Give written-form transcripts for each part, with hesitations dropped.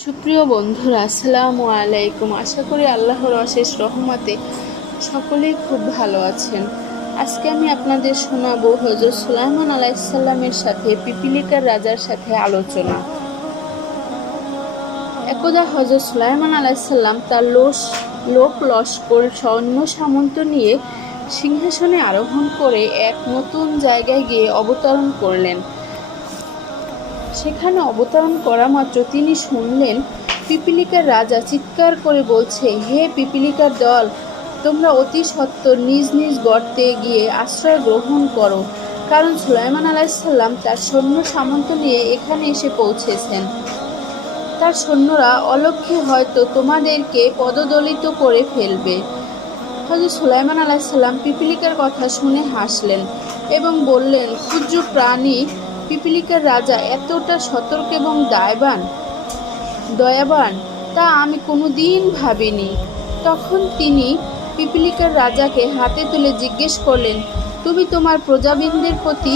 সুপ্রিয় বন্ধুরা, আসসালামু আলাইকুম। আশা করি আল্লাহর অশেষ রহমতে সকলেই খুব ভালো আছেন। আজকে আমি আপনাদের শোনাবো হযরত সুলাইমান আলাইহিসসালামের সাথে পিপিলিকার রাজার সাথে আলোচনা। একদা হযরত সুলাইমান আলাইহিসসালাম তার লোক লস্কর সৈন্য সামন্ত নিয়ে সিংহাসনে আরোহণ করে এক নতুন জায়গায় গিয়ে অবতরণ করলেন। সেখানে অবতরণ করা মাত্র তিনি শুনলেন পিপিলিকার রাজা চিৎকার করে বলছে, হে পিপিলিকার দল, তোমরা অতি সত্বর নিজ নিজ গর্তে গিয়ে আশ্রয় গ্রহণ করো, কারণ সুলাইমান আলাইহিসসালাম তার সৈন্য সামন্ত নিয়ে এখানে এসে পৌঁছেছেন। তার সৈন্যরা অলক্ষ্যে হয়তো তোমাদেরকে পদদলিত করে ফেলবে। হযরত সুলাইমান আলাইহিসসালাম পিপিলিকার কথা শুনে হাসলেন এবং বললেন, ক্ষুদ্র প্রাণী পিপিলিকার রাজা এতটা সতর্ক এবং দয়াবান তা আমি কোনোদিন ভাবিনি। তখন তিনি পিপিলিকার রাজাকে হাতে তুলে জিজ্ঞেস করলেন, তুমি তোমার প্রজাবৃন্দের প্রতি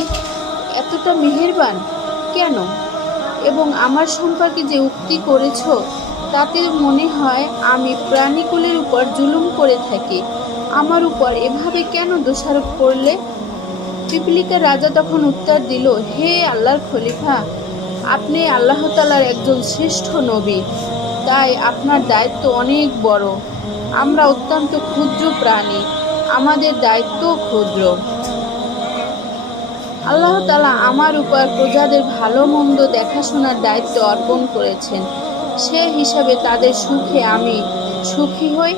এতটা মেহেরবান কেন? এবং আমার সম্পর্কে যে উক্তি করেছ তাতে মনে হয় আমি প্রাণীকুলের উপর জুলুম করে থাকি। আমার উপর এভাবে কেন দোষারোপ করলে? পিপিলিকার রাজা তখন উত্তর দিল, হে আল্লাহর খলিফা, আপনি আল্লাহ তাআলার একজন শ্রেষ্ঠ নবী, তাই আপনার দায়িত্ব অনেক বড়। আমরা অত্যন্ত ক্ষুদ্র প্রাণী, আমাদের দায়িত্বও ক্ষুদ্র। আল্লাহ তাআলা আমার উপর প্রজাদের ভালো মন্দ দেখাশোনার দায়িত্ব অর্পণ করেছেন। সে হিসাবে তাদের সুখে আমি সুখী হই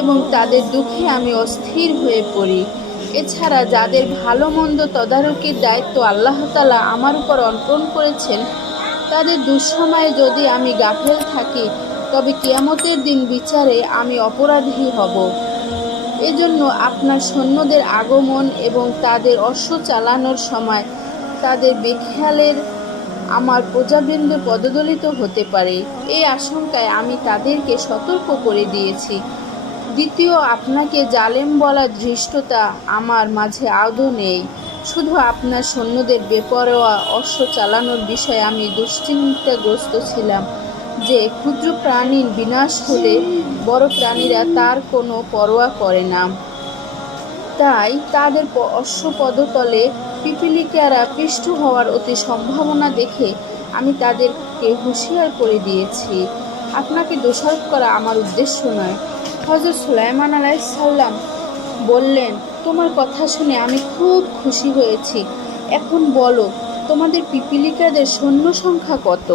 এবং তাদের দুঃখে আমি অস্থির হয়ে পড়ি। এছাড়া যাদের ভালো মন্দ তদারকির দায়িত্ব আল্লাহ তাআলা আমার উপর অর্পণ করেছেন, তাদের দুঃসময়ে যদি আমি গাফেল থাকি তবে কিয়ামতের দিন বিচারে আমি অপরাধী হব। এজন্য আপনার সৈন্যদের আগমন এবং তাদের অশ্ব চালানোর সময় তাদের বেখেয়ালের আমার প্রজাবৃন্দ পদদলিত হতে পারে, এই আশঙ্কায় আমি তাদেরকে সতর্ক করে দিয়েছি। দ্বিতীয়, আপনাকে জালেম বলার ধৃষ্টতা আমার মাঝে আদৌ নেই। শুধু আপনার সৈন্যদের বেপরোয়া অশ্ব চালানোর বিষয়ে আমি দুশ্চিন্তাগ্রস্ত ছিলাম যে ক্ষুদ্র প্রাণীর বিনাশ হলে বড় প্রাণীরা তার কোনো পরোয়া করে না। তাই তাদের অশ্বপদতলে পিপিলিকারা পিষ্ট হওয়ার অতি সম্ভাবনা দেখে আমি তাদেরকে হুঁশিয়ার করে দিয়েছি। আপনাকে দোষারোপ করা আমার উদ্দেশ্য নয়। হযরত সুলাইমান আলাইহিসসালাম বললেন, তোমার কথা শুনে আমি খুব খুশি হয়েছি। এখন বলো, তোমাদের পিপিলিকাদের সৈন্য সংখ্যা কত?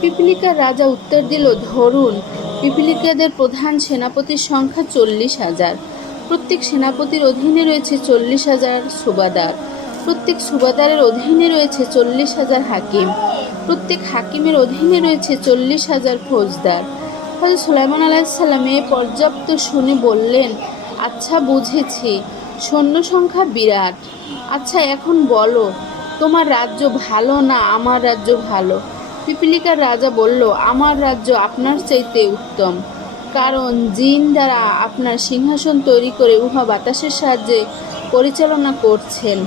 পিপিলিকার রাজা উত্তর দিল, ধরুন পিপিলিকাদের প্রধান সেনাপতির সংখ্যা 40,000। প্রত্যেক সেনাপতির অধীনে রয়েছে 40,000 সুবাদার। প্রত্যেক সুবাদারের অধীনে রয়েছে 40,000 হাকিম। প্রত্যেক হাকিমের অধীনে রয়েছে 40,000 ফৌজদার। হযরত সুলাইমান আলাইহিসসালাম পর্যাপ্ত শুনে বললেন, আচ্ছা বুঝেছি, সৈন্য সংখ্যা বিরাট। আচ্ছা এখন বলো, তোমার রাজ্য ভালো না আমার রাজ্য ভালো? পিপিলিকার রাজা বলল, আমার রাজ্য আপনার চাইতে উত্তম, কারণ জিন দ্বারা আপনার সিংহাসন তৈরি করে উহা বাতাসের সাহায্যে পরিচালনা করছেন।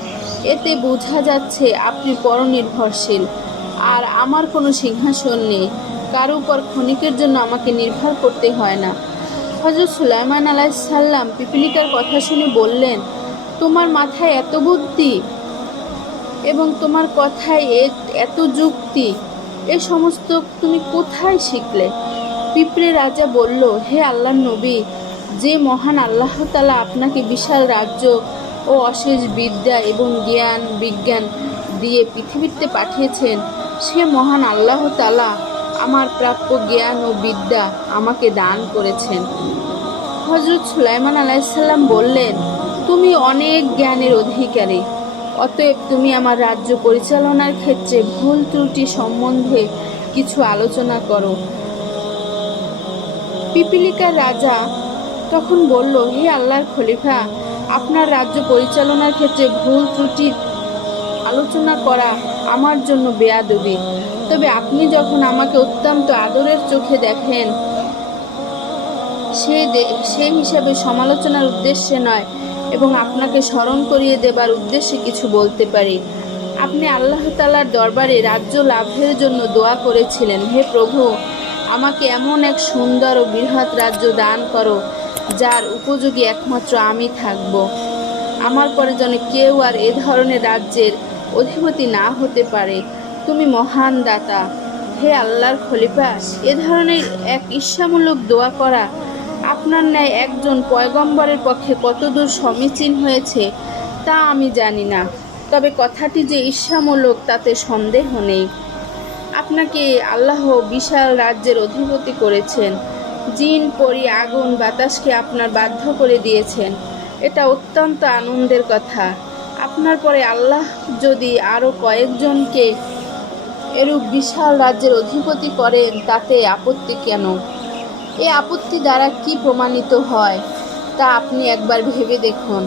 এতে বোঝা যাচ্ছে আপনি পরনির্ভরশীল। আর আমার কোনো সিংহাসন নেই, কারো উপর ক্ষণিকের জন্য আমাকে নির্ভর করতে হয় না। হযরত সুলাইমান আলাইহিসসালাম পিপিলিকার কথা শুনে বললেন, তোমার মাথায় এত বুদ্ধি এবং তোমার কথায় এত যুক্তি, এ সমস্ত তুমি কোথায় শিখলে? পিঁপড়ে রাজা বলল, হে আল্লাহর নবী, যে মহান আল্লাহ তাআলা আপনাকে বিশাল রাজ্য ও অশেষ বিদ্যা এবং জ্ঞান বিজ্ঞান দিয়ে পৃথিবীতে পাঠিয়েছেন, সে মহান আল্লাহ তাআলা আমার প্রাপ্য জ্ঞান ও বিদ্যা আমাকে দান করেছেন। হযরত সুলাইমান আলাইহিসসালাম বললেন, তুমি অনেক জ্ঞানের অধিকারী, অতএব তুমি আমার রাজ্য পরিচালনার ক্ষেত্রে ভুল ত্রুটি সম্বন্ধে কিছু আলোচনা করো। পিপিলিকার রাজা তখন বলল, হে আল্লাহর খলিফা, আপনার রাজ্য পরিচালনার ক্ষেত্রে ভুল ত্রুটির আলোচনা করা আমার জন্য বেয়াদবি। তবে আপনি যখন আমাকে অত্যন্ত আদরের চোখে দেখেন, সে হিসাবে সমালোচনার উদ্দেশ্যে নয় এবং আপনাকে স্মরণ করিয়ে দেবার উদ্দেশ্যে কিছু বলতে পারি। আপনি আল্লাহ তাআলার দরবারে রাজ্য লাভের জন্য দোয়া করেছিলেন, হে প্রভু, আমাকে এমন এক সুন্দর ও বৃহৎ রাজ্য দান করো যার উপযোগী একমাত্র আমি থাকব। আমার পরে যেন কেউ আর এ ধরনের রাজ্যের অধিপতি না হতে পারে। তুমি মহান দাতা। হে আল্লাহর খলিফা, এ ধরনের এক ঈর্ষামূলক দোয়া করা আপনার ন্যায় একজন পয়গম্বরের পক্ষে কতদূর সমীচীন হয়েছে তা আমি জানি না, তবে কথাটি যে ঈর্ষামূলক তাতে সন্দেহ নেই। আপনাকে আল্লাহ বিশাল রাজ্যের অধিপতি করেছেন। জিন, পরি, আগুন, বাতাসকে আপনার বাধ্য করে দিয়েছেন। এটা অত্যন্ত আনন্দের কথা। আপনার পরে আল্লাহ যদি আরও কয়েকজনকে এরূপ বিশাল রাজ্যের অধিপতি করেন তাতে আপত্তি কেন? এ আপত্তি দ্বারা কি প্রমাণিত হয় তা আপনি একবার ভেবে দেখুন।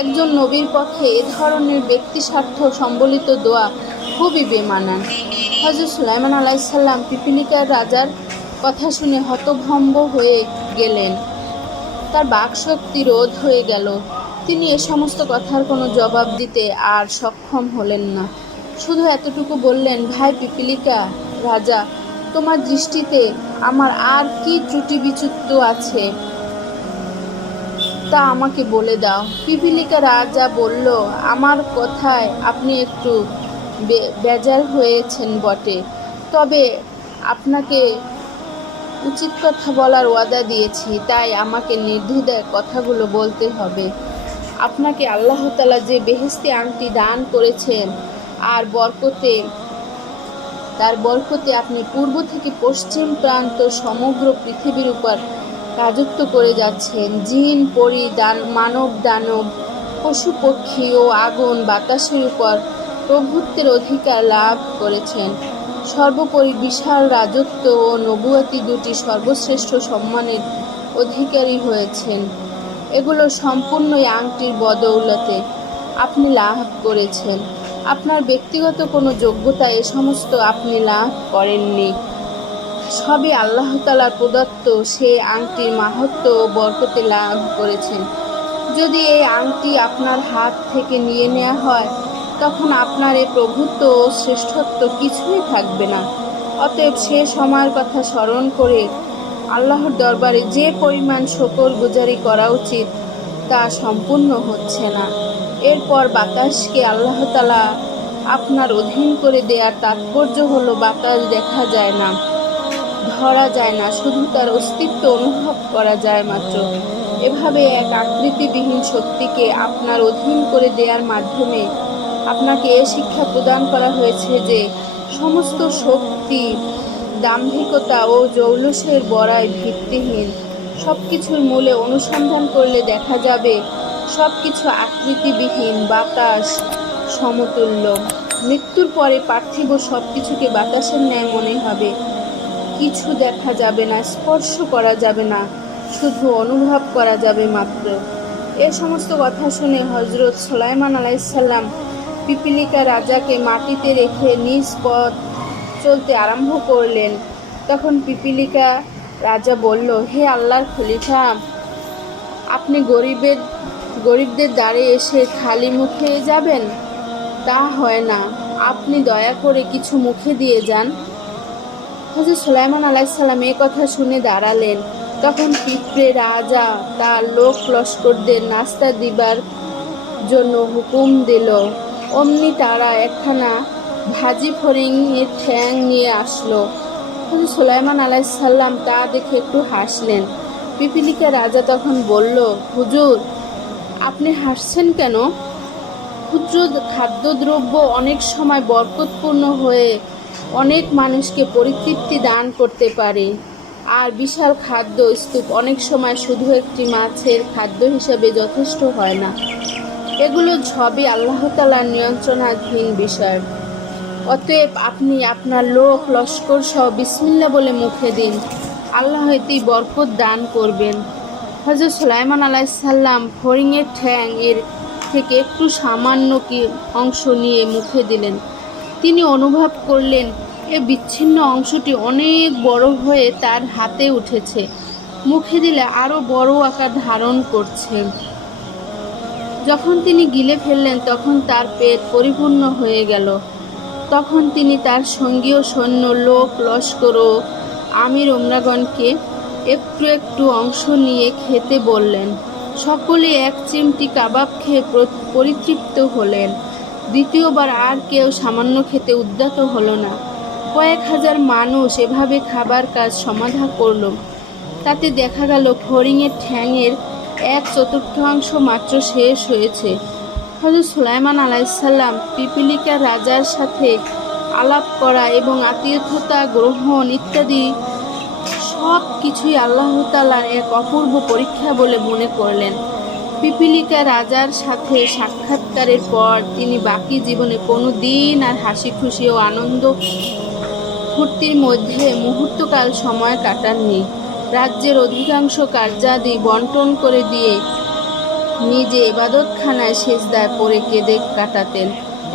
একজন নবীর পক্ষে এ ধরনের ব্যক্তি স্বার্থ সম্বলিত দোয়া খুবই বেমানান। হযরত সুলাইমান আলাইহিস সালাম পিপিলিকার রাজার কথা শুনে হতভম্ব হয়ে গেলেন। তার বাকশক্তি রোধ হয়ে গেল। তিনি এ সমস্ত কথার কোনো জবাব দিতে আর সক্ষম হলেন না। শুধু এতটুকু বললেন, ভাই পিপিলিকা রাজা, তোমার দৃষ্টিতে আমার আর কি ত্রুটি বিচ্যুতি আছে তা আমাকে বলে দাও। পিপিলিকা রাজা বলল, আমার কথায় আপনি একটু বেজার হয়েছেন বটে, তবে আপনাকে উচিত কথা বলার ওয়াদা দিয়েছি, তাই আমাকে নির্দ্বিধায় কথাগুলো বলতে হবে। আপনাকে আল্লাহ তাআলা যে বেহেশতি আংটি দান করেছেন আর তার বরকতে আপনি পূর্ব থেকে পশ্চিম প্রান্ত সমগ্র পৃথিবীর উপর রাজত্ব করে যাচ্ছেন। জিন, পরি, মানব, দানব, পশু পক্ষী ও আগুন বাতাসের উপর প্রভুত্বের অধিকার লাভ করেছেন। সর্বোপরি বিশাল রাজত্ব ও নবুয়তি দুটি সর্বশ্রেষ্ঠ সম্মানের অধিকারী হয়েছেন। এগুলো সম্পূর্ণই আংটির বদৌলতে আপনি লাভ করেছেন। আপনার ব্যক্তিগত কোনো যোগ্যতা এ সমস্ত আপনি লাভ করেননি। সবই আল্লাহ তাআলার প্রদত্ত সেই আংটির মাহাত্ম্য ও বরকতে লাভ করেছেন। যদি এই আংটি আপনার হাত থেকে নিয়ে নেওয়া হয় তখন আপনার এ প্রভুত্ব ও শ্রেষ্ঠত্ব কিছুই থাকবে না। অতএব সে সময়ের কথা স্মরণ করে আল্লাহর দরবারে যে পরিমাণ শুকরগুজারি করা উচিত তা সম্পূর্ণ হচ্ছে না। এরপর বাতাসকে আল্লাহ তাআলা আপনার অধীন করে দেওয়ার তাৎপর্য হলো বাতাস দেখা যায় না, ধরা যায় না, শুধু তার অস্তিত্ব অনুভব করা যায় মাত্র। এভাবে এক আকৃতিবিহীন শক্তিকে আপনার অধীন করে দেওয়ার মাধ্যমে আপনাকে এ শিক্ষা প্রদান করা হয়েছে যে সমস্ত শক্তি দাম্ভিকতা ও জৌলুসের বড়াই ভিত্তিহীন। সব কিছুর মূলে অনুসন্ধান করলে দেখা যাবে সব কিছু আকৃতিবিহীন, বাতাস সমতুল্য। মৃত্যুর পরে পার্থিব সব কিছুকে বাতাসের ন্যায় মনে হবে। কিছু দেখা যাবে না, স্পর্শ করা যাবে না, শুধু অনুভব করা যাবে মাত্র। এ সমস্ত কথা শুনে হযরত সুলাইমান আলাইহিস সালাম পিপিলিকা রাজাকে মাটিতে রেখে নিজ পথ চলতে আরম্ভ করলেন। তখন পিপিলিকা রাজা বলল, হে আল্লাহর খলিফা, আপনি গরিবদের দ্বারে এসে খালি মুখে যাবেন? তা হয় না, আপনি দয়া করে কিছু মুখে দিয়ে যান। হযরত সুলাইমান আলাইহিস সালাম এ কথা শুনে দাঁড়ালেন। তখন পিঁপড়ে রাজা তার লোক লস্করদের নাস্তা দিবার জন্য হুকুম দিল। অমনি তারা একখানা ভাজি ফড়িংয়ের ঠ্যাং নিয়ে আসলো। হযরত সুলাইমান আলাইহিস সালাম তা দেখে একটু হাসলেন। পিপিলিকা রাজা তখন বলল, হুজুর, আপনি হাসছেন কেন? ক্ষুদ্র খাদ্যদ্রব্য অনেক সময় বরকতপূর্ণ হয়ে অনেক মানুষকে পরিতৃপ্তি দান করতে পারে, আর বিশাল খাদ্য স্তূপ অনেক সময় শুধু একটি মাছের খাদ্য হিসাবে যথেষ্ট হয় না। এগুলো সবই আল্লাহ তাআলার নিয়ন্ত্রণাধীন বিষয়। অতএব আপনি আপনার লোক লস্কর সহ বিসমিল্লাহ বলে মুখে দিন, আল্লাহ এতেই বরকত দান করবেন। হযরত সুলাইমান আলাইহিস সালাম ফড়িংয়ের ঠ্যাং এর থেকে একটু সামান্য অংশ নিয়ে মুখে দিলেন। তিনি অনুভব করলেন এ বিচ্ছিন্ন অংশটি অনেক বড় হয়ে তার হাতে উঠেছে, মুখে দিলে আরও বড় আকার ধারণ করছে। যখন তিনি গিলে ফেললেন তখন তার পেট পরিপূর্ণ হয়ে গেল। তখন তিনি তার সঙ্গী ও সৈন্য, লোক লস্কর ও আমির ওমরাগণকে একটু একটু অংশ নিয়ে খেতে বললেন। সকলে এক চিমটি কাবাব খেয়ে পরিতৃপ্ত হলেন। দ্বিতীয়বার আর কেউ সামান্য খেতে উদ্যত হলো না। কয়েক হাজার মানুষ এভাবে খাবার কাজ সমাধা করল। তাতে দেখা গেল ফড়িংয়ের ঠ্যাঙের 1/4 মাত্র শেষ হয়েছে। হযরত সুলাইমান আলাইহিসসালাম পিপিলিকা রাজার সাথে আলাপ করা এবং আতিথ্যতা গ্রহণ ইত্যাদি সব কিছুই আল্লাহ তাআলার এক অপূর্ব পরীক্ষা বলে মনে করলেন। পিপিলিকা রাজার সাথে সাক্ষাৎকারের পর তিনি বাকি জীবনে কোনো দিন আর হাসি খুশি ও আনন্দ ফুর্তির মধ্যে মুহূর্তকাল সময় কাটাননি। রাজ্যের অধিকাংশ কার্যাদি বন্টন করে দিয়ে নিজে ইবাদতখানায় সেজদায় পড়ে কেঁদে কাটাতেন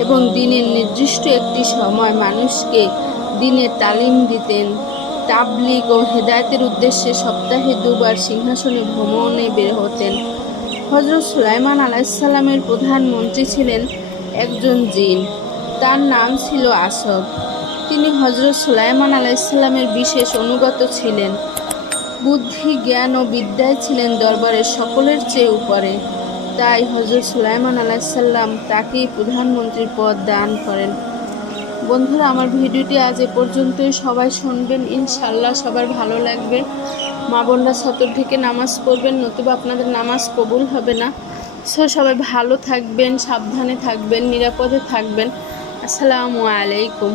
এবং দিনের নির্দিষ্ট একটি সময় মানুষকে দ্বীনের তালিম দিতেন। তাবলীগ ও হেদায়েতের উদ্দেশ্যে সপ্তাহে 2 বার সিংহাসনে ভ্রমণে বের হতেন। হযরত সুলাইমান আলাইহিসসালামের প্রধান মন্ত্রী ছিলেন একজন জিন, তার নাম ছিল আসব। তিনি হযরত সুলাইমান আলাইহিসসালামের বিশেষ অনুগত ছিলেন। বুদ্ধি, জ্ঞান ও বিদ্যায় ছিলেন দরবারের সকলের চেয়ে উপরে। তাই হযরত সুলাইমান আলাইহিসসালাম তাকেই প্রধানমন্ত্রীর পদ দান করেন। বন্ধুরা, আমার ভিডিওটি আজ এ পর্যন্তই। সবাই শুনবেন, ইনশাআল্লাহ সবার ভালো লাগবে। মা বোনরা সতর থেকে নামাজ পড়বেন, নতুবা আপনাদের নামাজ কবুল হবে না। সবাই ভালো থাকবেন, সাবধানে থাকবেন, নিরাপদে থাকবেন। আসসালামু আলাইকুম।